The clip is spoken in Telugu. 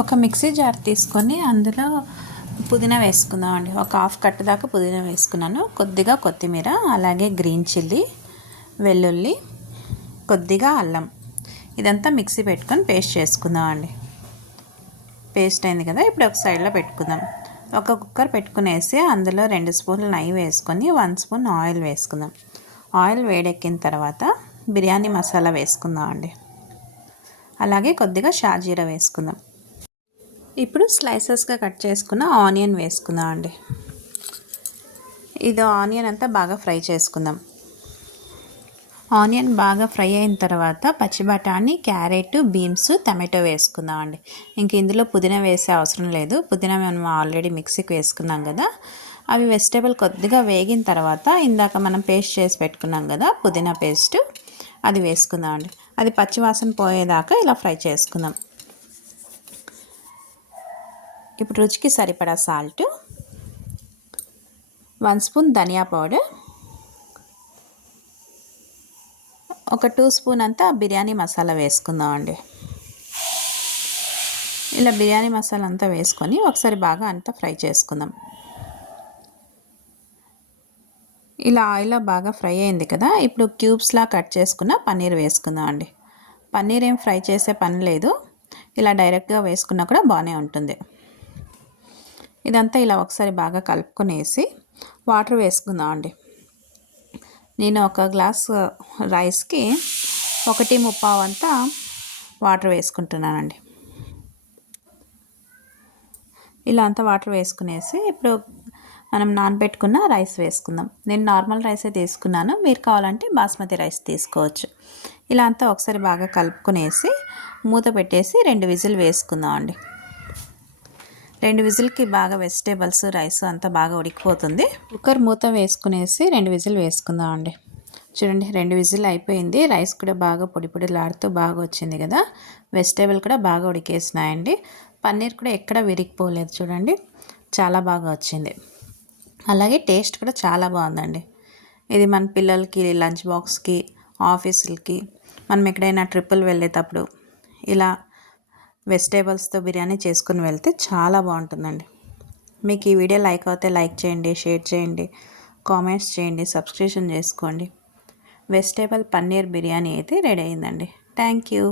ఒక మిక్సీ జార్ తీసుకొని అందులో పుదీనా వేసుకుందామండి. ఒక హాఫ్ కట్ దాకా పుదీనా వేసుకున్నాను. కొద్దిగా కొత్తిమీర, అలాగే గ్రీన్ చిల్లీ, వెల్లుల్లి, కొద్దిగా అల్లం, ఇదంతా మిక్సీ పెట్టుకొని పేస్ట్ చేసుకుందామండి. పేస్ట్ అయింది కదా, ఇప్పుడు ఒక సైడ్లో పెట్టుకుందాం. ఒక కుక్కర్ పెట్టుకునేసి అందులో 2 స్పూన్లు నెయ్యి వేసుకొని 1 స్పూన్ ఆయిల్ వేసుకుందాం. ఆయిల్ వేడెక్కిన తర్వాత బిర్యానీ మసాలా వేసుకుందామండి. అలాగే కొద్దిగా షాజీరా వేసుకుందాం. ఇప్పుడు స్లైసెస్గా కట్ చేసుకున్న ఆనియన్ వేసుకుందాం అండి. ఇది ఆనియన్ అంతా బాగా ఫ్రై చేసుకుందాం. ఆనియన్ బాగా ఫ్రై అయిన తర్వాత పచ్చి బఠానీ, క్యారెట్, బీన్స్, టమాటో వేసుకుందాం అండి. ఇంక ఇందులో పుదీనా వేసే అవసరం లేదు. పుదీనా మనం ఆల్రెడీ మిక్సీకి వేసుకున్నాం కదా. అవి వెజిటేబుల్ కొద్దిగా వేగిన తర్వాత ఇందాక మనం పేస్ట్ చేసి పెట్టుకున్నాం కదా పుదీనా పేస్ట్, అది వేసుకుందాం అండి. అది పచ్చివాసన పోయేదాకా ఇలా ఫ్రై చేసుకుందాం. ఇప్పుడు రుచికి సరిపడా సాల్ట్, 1 స్పూన్ ధనియా పౌడర్, ఒక 2 స్పూన్ అంతా బిర్యానీ మసాలా వేసుకుందాం అండి. ఇలా బిర్యానీ మసాలా అంతా వేసుకొని ఒకసారి బాగా అంతా ఫ్రై చేసుకుందాం. ఇలా ఆయిల్లో బాగా ఫ్రై అయింది కదా, ఇప్పుడు క్యూబ్స్లా కట్ చేసుకున్న పన్నీర్ వేసుకుందాం అండి. పన్నీర్ ఏం ఫ్రై చేసే పని లేదు, ఇలా డైరెక్ట్గా వేసుకున్నా కూడా బాగానే ఉంటుంది. ఇదంతా ఇలా ఒకసారి బాగా కలుపుకొనేసి వాటర్ వేసుకుందాం అండి. నేను ఒక గ్లాస్ రైస్కి 1:3 అంతా వాటర్ వేసుకుంటున్నానండి. ఇలా అంతా వాటర్ వేసుకునేసి ఇప్పుడు మనం నానబెట్టుకున్న రైస్ వేసుకుందాం. నేను నార్మల్ రైసే తీసుకున్నాను, మీరు కావాలంటే బాస్మతి రైస్ తీసుకోవచ్చు. ఇలా అంతా ఒకసారి బాగా కలుపుకొనేసి మూత పెట్టేసి 2 విజిల్ వేసుకుందాం అండి. 2 విజిల్కి బాగా వెజిటేబుల్స్, రైస్ అంతా బాగా ఉడికిపోతుంది. కుక్కర్ మూత వేసుకునేసి 2 విజిల్ వేసుకుందాం అండి. చూడండి, 2 విజిల్ అయిపోయింది. రైస్ కూడా బాగా పొడి పొడిలాడుతూ బాగా వచ్చింది కదా. వెజిటేబుల్ కూడా బాగా ఉడికేసినాయండి. పన్నీర్ కూడా ఎక్కడ విరిగిపోలేదు, చూడండి చాలా బాగా వచ్చింది. అలాగే టేస్ట్ కూడా చాలా బాగుందండి. ఇది మన పిల్లలకి లంచ్ బాక్స్కి, ఆఫీసులకి, మనం ఎక్కడైనా ట్రిప్పులు వెళ్ళేటప్పుడు ఇలా వెజిటేబుల్స్తో బిర్యానీ చేసుకుని వెళ్తే చాలా బాగుంటుందండి. మీకు ఈ వీడియో లైక్ అవుతే లైక్ చేయండి, షేర్ చేయండి, కామెంట్స్ చేయండి, సబ్స్క్రిప్షన్ చేసుకోండి. వెజిటేబుల్ పన్నీర్ బిర్యానీ అయితే రెడీ అయిందండి. Thank you.